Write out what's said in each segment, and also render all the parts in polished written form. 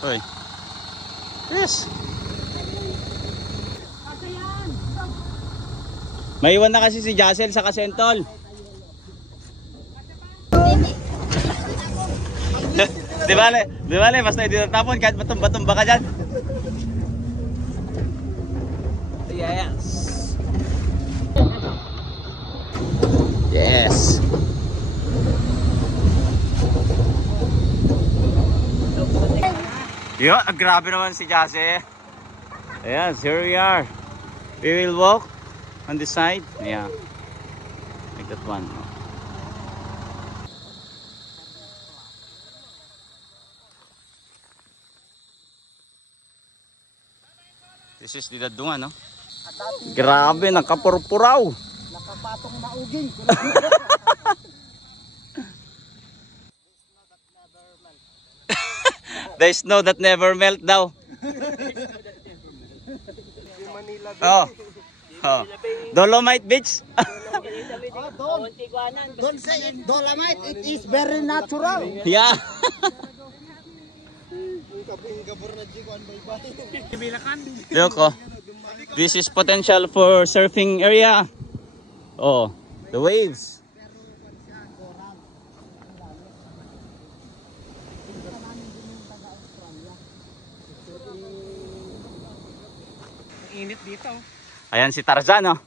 Hoy. Yes. May iwan na kasi si Jassel sa Kasentol. Di ba, basta hindi natapon kahit matumba-tumba ka dyan. Yes. Yes. Yo, grabe naman si Jase. Ayan, here we are. We will walk on the side. Yeah. Like that one. This is the Dadungan, no? Grabe, nakapurpuraw. Nakapatong na uging. The snow that never melt daw. Oh. Oh. Dolomite Beach. Don't say it Dolomite, it is very natural. Yeah. Look, oh. This is potential for surfing area. Oh, the waves. Init dito. Ayan si Tarzan, oh.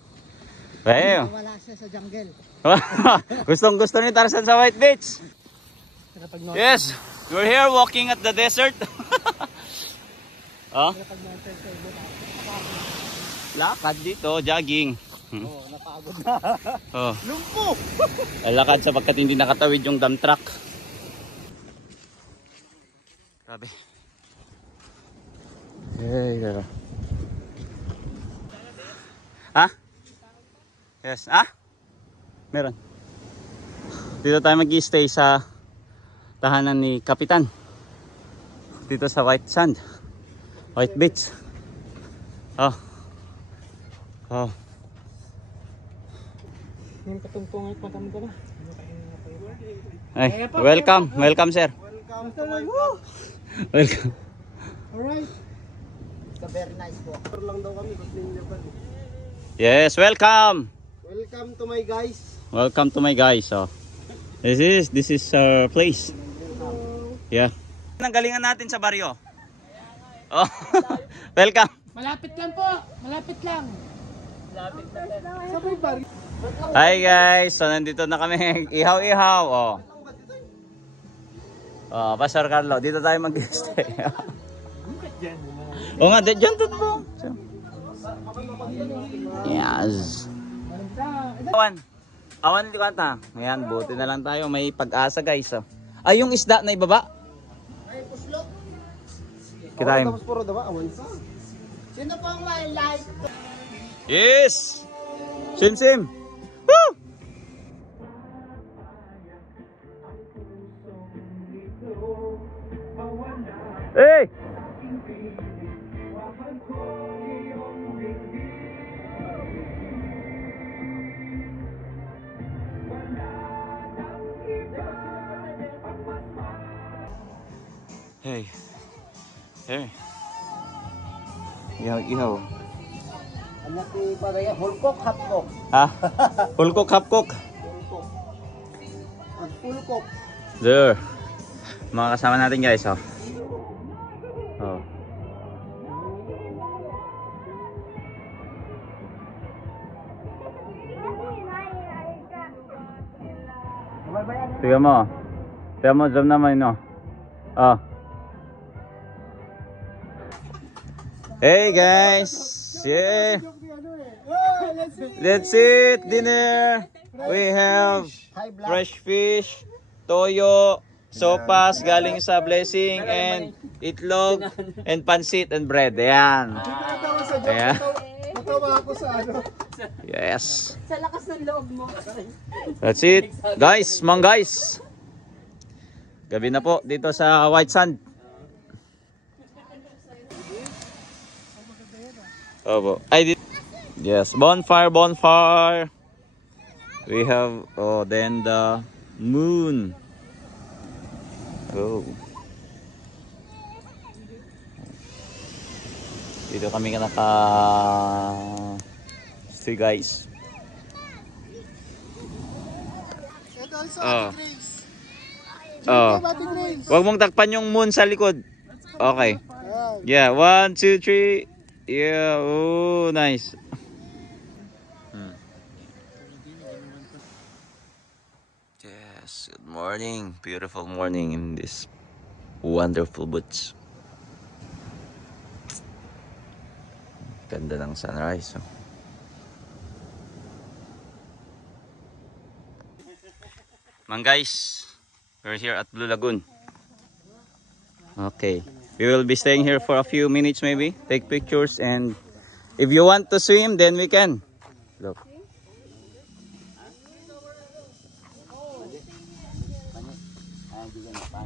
Ayun. Wala siya sa jungle. Gustong-gusto ni Tarzan sa White Beach. Yes, we're here walking at the desert. Oh. Lakad dito, jogging. Oh, napagod na. Oh. Lumpo. Lakad sapagkat hindi nakatawid yung dump truck. Grabe. Hey, gara. Ha? Yes, ah? Meron. Dito tayo mag-i-stay sa tahanan ni Kapitan. Dito sa White Sand. White Beach. Oh. Oh. Ay, welcome. Welcome, sir. Welcome to my Welcome. Alright. It's a very nice walk. Lang daw kami, Yes, welcome. welcome to my guys. Welcome to my guys. Oh. This is our place. Yeah. Ang galingan natin sa baryo. Oh. Welcome. Malapit lang po. Malapit lang. Sabay bari. Hi guys. So nandito na kami. Ihaw-ihaw. Oh. Oh, Pastor Carlo, dito tayo mag-stay. Oo nga, dyan to bro. Yes. Awan dito kanta. Ayan, buti na lang tayo. May pag-asa guys. Oh. Ay, yung isda na ibaba. Ay, puslok. Kirain. Tapos puro daw awan sa. Sino pong may light? Yes! Sim! Woo! Hey! Hey. Hey. Ihaw. Anak ni Paraya, hulkok, hapkok. Ha? Hulkok, hapkok. Hulkok. At hulkok. There. Mga kasama natin guys, oh. Oh. Tignan mo, zoom naman, no? Oh. Hey guys! Yeah! Let's eat dinner! We have fresh fish, toyo, sopas galing sa Blessing, and itlog, and pansit, and bread. Ayan. Ayan. Natawa ako sa ano. Yes. Sa lakas ng loob mo. That's it. Guys, guys. Gabi na po dito sa White Sand. Oh, yes, bonfire. We have, then the moon. Oh. Dito kami naka stay guys. Ito also, Oh. Ate Grace. Oh. Ate Grace. Huwag mong takpan yung moon sa likod. Okay. Ayan. Yeah, 1, 2, 3. Yeah, oh, nice. Yes, good morning. Beautiful morning in this wonderful beach. Ganda ng sunrise. Oh. Man guys, we're here at Blue Lagoon. Okay, we will be staying here for a few minutes maybe, take pictures, and if you want to swim, then we can. Look.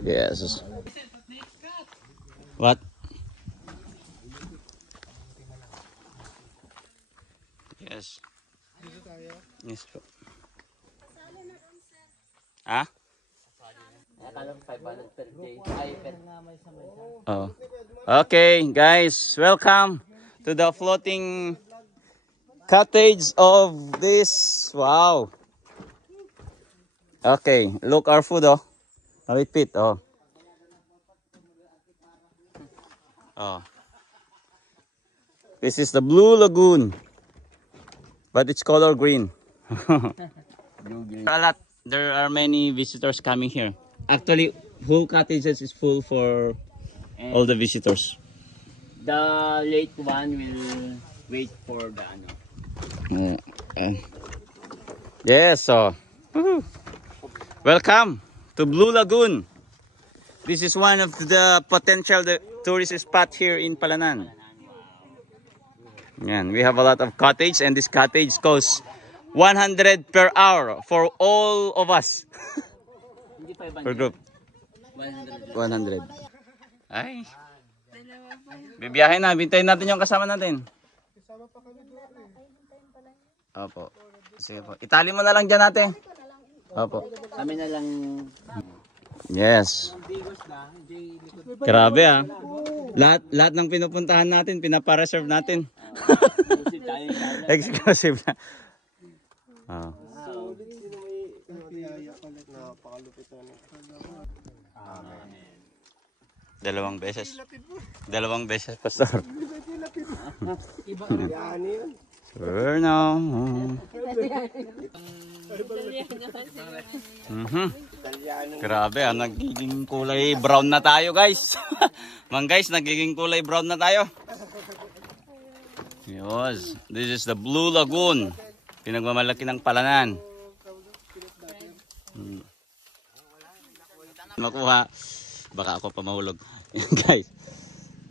Yes. What? Yes. Yes po. Ah? Oh. Okay, guys, welcome to the floating cottage of this. Wow. Okay, look our food, oh. Wait, Pete, oh. Oh. This is the Blue Lagoon, but it's color green. A lot. There are many visitors coming here. Actually, whole cottages is full for all the visitors. The late one will wait for the ano. Yes, so welcome to Blue Lagoon. This is one of the potential tourist spot here in Palanan. Yan, we have a lot of cottage, and this cottage costs 100 per hour for all of us. Hindi 500. Per group. 100. 100. Ay. Bibiyahin na, bintayin natin yung kasama natin. Opo. Sige po. Itali mo na lang dyan natin. Opo. Kami na lang. Yes. Grabe ah. Lahat ng pinupuntahan natin, pinapareserve natin. Exclusive na. Oh. Dalawang beses. Dalawang beses, Pastor. Sure now. Grabe ah, nagiging kulay brown na tayo guys. Man guys, nagiging kulay brown na tayo. Yes, this is the Blue Lagoon. Pinagmamalaki ng Palanan. Makuha. Baka ako pa mahulog. Guys.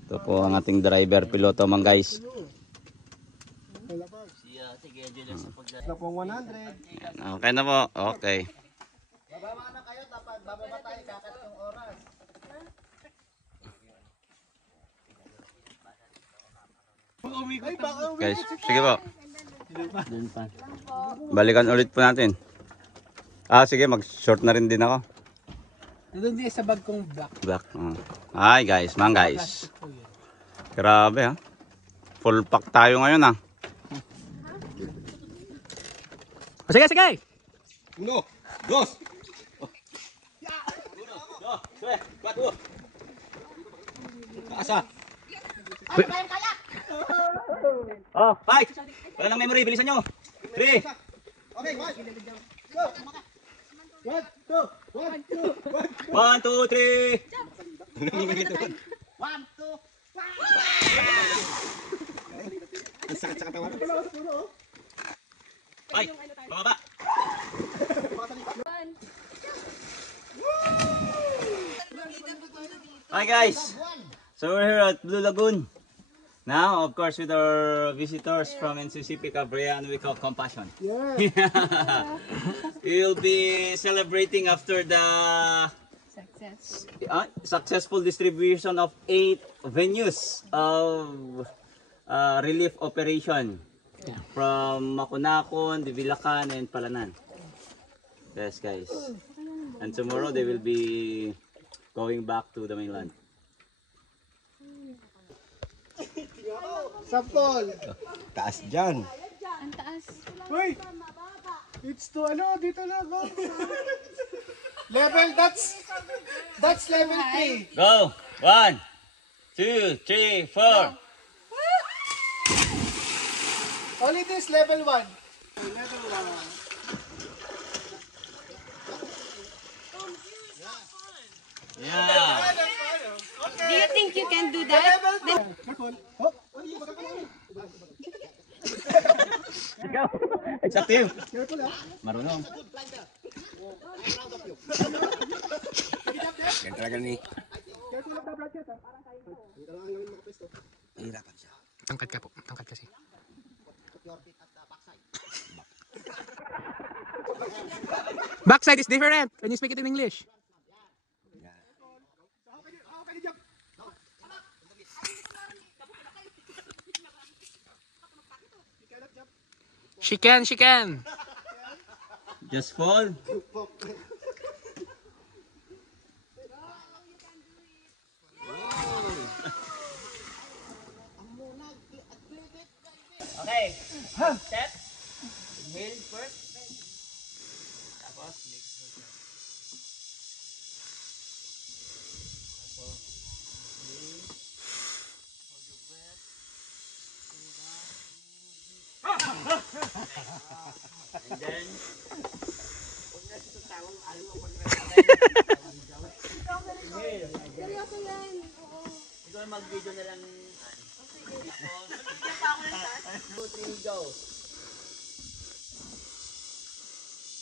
Ito po ang ating driver, piloto man guys. Ito pong 100. Yan, okay na po. Okay. Bababa na kayo, dapat bababa tayo, kakat yung oras. Guys, sige po. Doon pa. Balikan ulit po natin. Ah, sige, mag-short na rin din ako. Doon din sa bag kong black. Black. Hi guys, man guys. Grabe ha. Full pack tayo ngayon ha. Sige, sige. 1, 2. 1, 2. 3, 4. Asa? Oh, fight! Wala nang memory, bilisan nyo. 3. Okay, 1, 2, 1, 2, 3. 1, 2. Ang sakit sa katawan. Fight! Pababa! Hi guys! So we're here at Blue Lagoon. Now, of course, with our visitors from NCCP Cabrera, and we call Compassion. Yeah. We'll be celebrating after the successful distribution of 8 venues of relief operation from Makunakon, Divilacan, and Palanan. Yes, guys. And tomorrow they will be going back to the mainland. Sampol. Taas dyan. Ang taas. Uy! It's to ano, dito lang ako. Level, that's level 3. Go! 1, 2, 3, 4. Only this level 1. Yeah. Do you think you can do that? Ikaw. It's up to you. Marunong. Yan talaga ni. Hirapan siya. Tangkad ka po. Tangkad kasi. Backside is different. Can you speak it in English? She can, she can. Just fall. Okay. Step. Inhale first. Tapos next. And then Seryoso yan. ikaw mag-video na lang. 2, 3, go.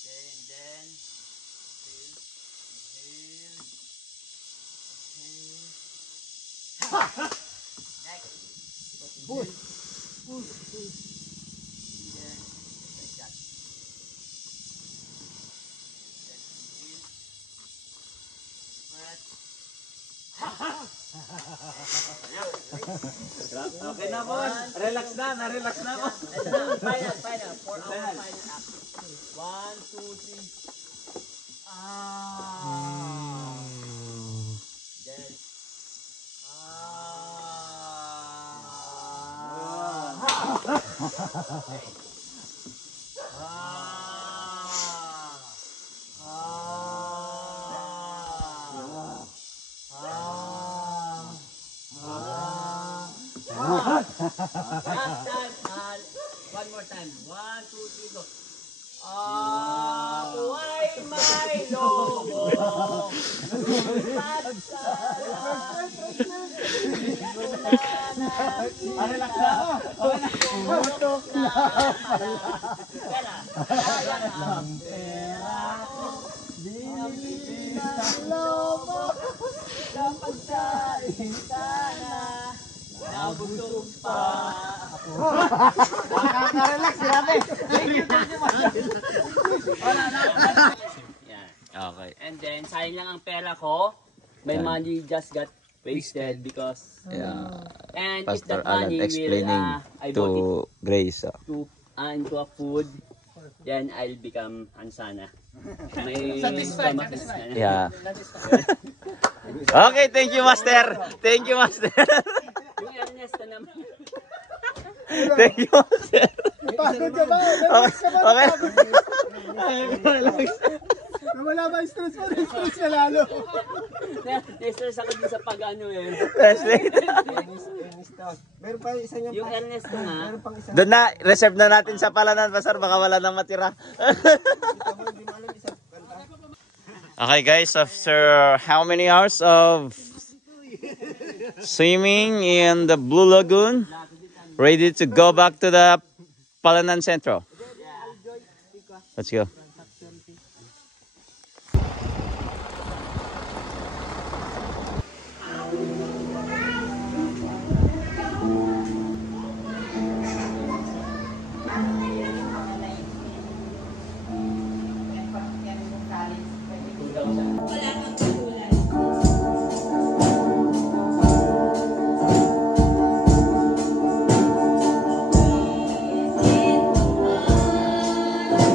Okay, and then inhale. Next. Push. Then, like that. Then inhale. Breath. Okay na po. Relax na. Na-relax na po. Final. 4 hours final act. 1, 2, 3. Then. Last time. One more time. 1, 2, 3, go. Why my lobo? Relax na ako. Nabusog pa. Nakaka-relax, grabe. Yan. Okay. And then, sayang lang ang pera ko. My money just got wasted because... Yeah. And if Pastor that money Alan explaining I bought it to Grace. into a food, then I'll become Ansana. May Satisfied. Yeah. Okay, thank you, Master. Thank you, Master. Yung Ernest na naman. Thank you, Master. Pagod ka ba? Okay. Relax. Wala ba stress mo? Stress ka lalo. Na-stress ako din sa pag-ano eh. Translate. Meron pa isa niya. Yung Ernest ko nga, Doon na, reserve na natin sa palanan, Pastor. Baka wala nang matira. Okay, guys. After how many hours of swimming in the Blue Lagoon, ready to go back to the Palanan Centro. Let's go.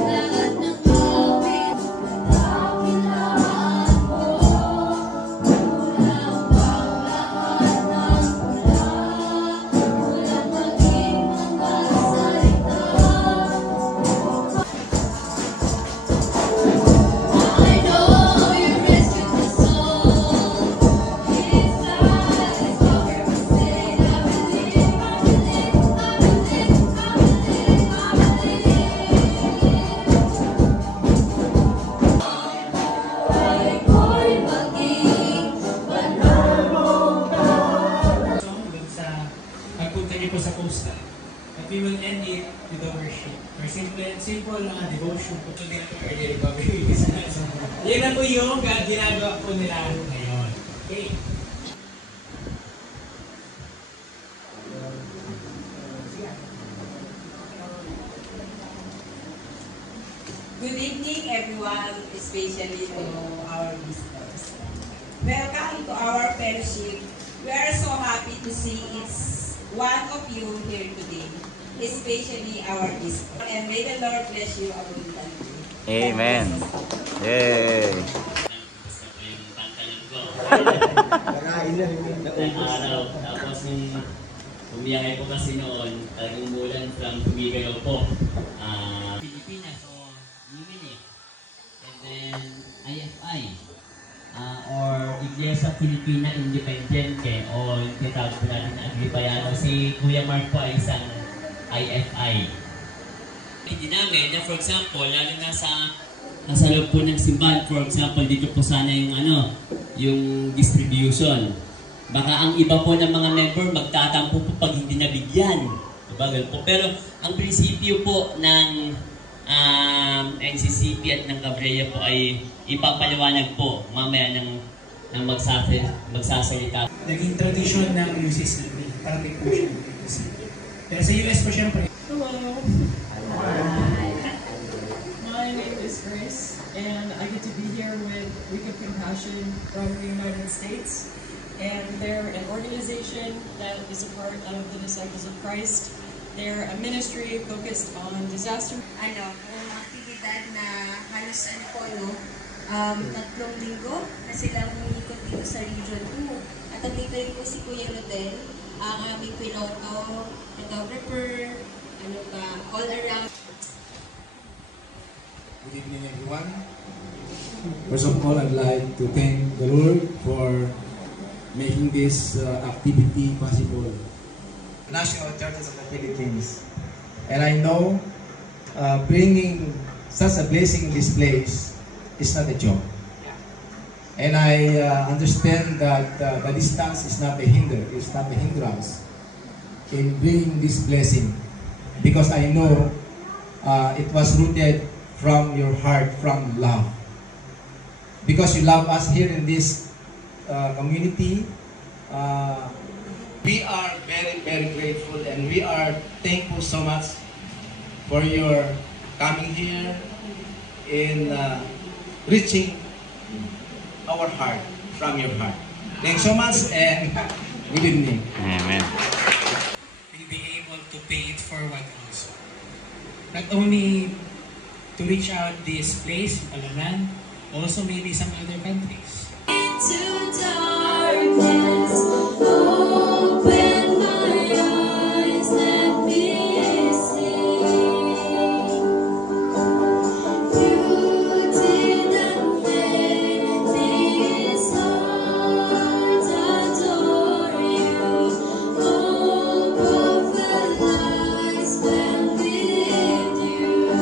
Lahat ng simple devotion po to nila to early recovery. Yan na po yung ginagawa po nila ngayon. Okay. Good evening, everyone, especially to our visitors. Welcome to our fellowship. We are so happy to see each one of you here today, especially our visitors. And may the Lord bless you abundantly. Amen. Yay! Araw. Tapos nung umiyahe po kasi noon, talagang mulan from Tumigayo po. Pilipinas o UMINI. And then IFI. Or Iglesia Filipina Independiente o yung tinatawag po natin na Agripayano. Si Kuya Mark po ay isang IFI. Hindi namin na for example, lalo na sa loob po ng simbahan, for example, dito po sana yung distribution. Baka ang iba po ng mga member magtatampo po pag hindi nabigyan. Bagal po. Pero ang prinsipyo po ng NCCP at ng Cabrera po ay ipapaliwanag po mamaya ng magsasalita. Naging tradisyon ng UCC. Parating po siya. Pero sa US po syempre. Hello. My name is Grace, and I get to be here with Week of Compassion from the United States. And they're an organization that is a part of the Disciples of Christ. They're a ministry focused on disaster. Ang aktibidad na halos 3 linggo na sila umiikot dito sa Region 2. At nandito rin po si Kuya Rodel, ang aming piloto, photographer, all around. Good evening, everyone. First of all, I'd like to thank the Lord for making this activity possible. National Churches of the Philippines. And I know bringing such a blessing in this place is not a joke. And I understand that the distance is not a hindrance in bringing this blessing, because I know it was rooted from your heart, from love. Because you love us here in this community, we are very, very grateful, and we are thankful so much for your coming here in reaching our heart from your heart. Thanks so much, and good evening. Amen. We'll be able to pay it forward also. Not only to reach out this place, Palanan, also maybe some other countries. Into darkness, open my eyes, let me see. You didn't make these hearts adore you. Hope of the lies spent with you.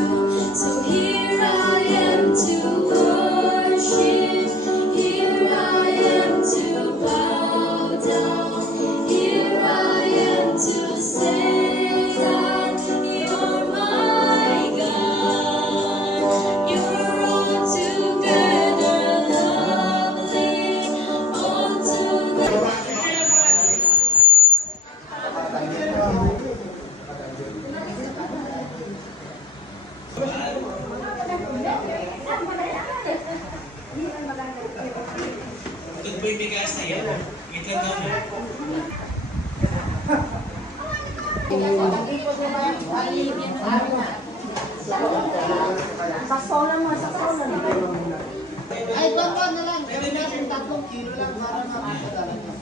So here I am to worship. Here I am to bow down. Here I am to say that you're my God. You're altogether lovely, altogether. Ito po yung bigas na yan. Itlan daw na. Ay, baba na lang. Gawin natin 3 kilo lang para makakadala niya.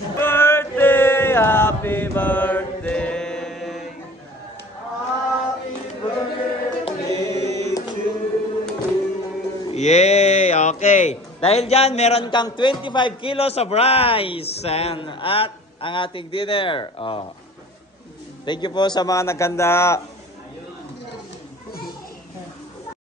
Birthday, happy birthday. Happy birthday to you. Yay! Okay. Dahil dyan, meron kang 25 kilos of rice at ang ating dinner. Oh. Thank you po sa mga naghanda.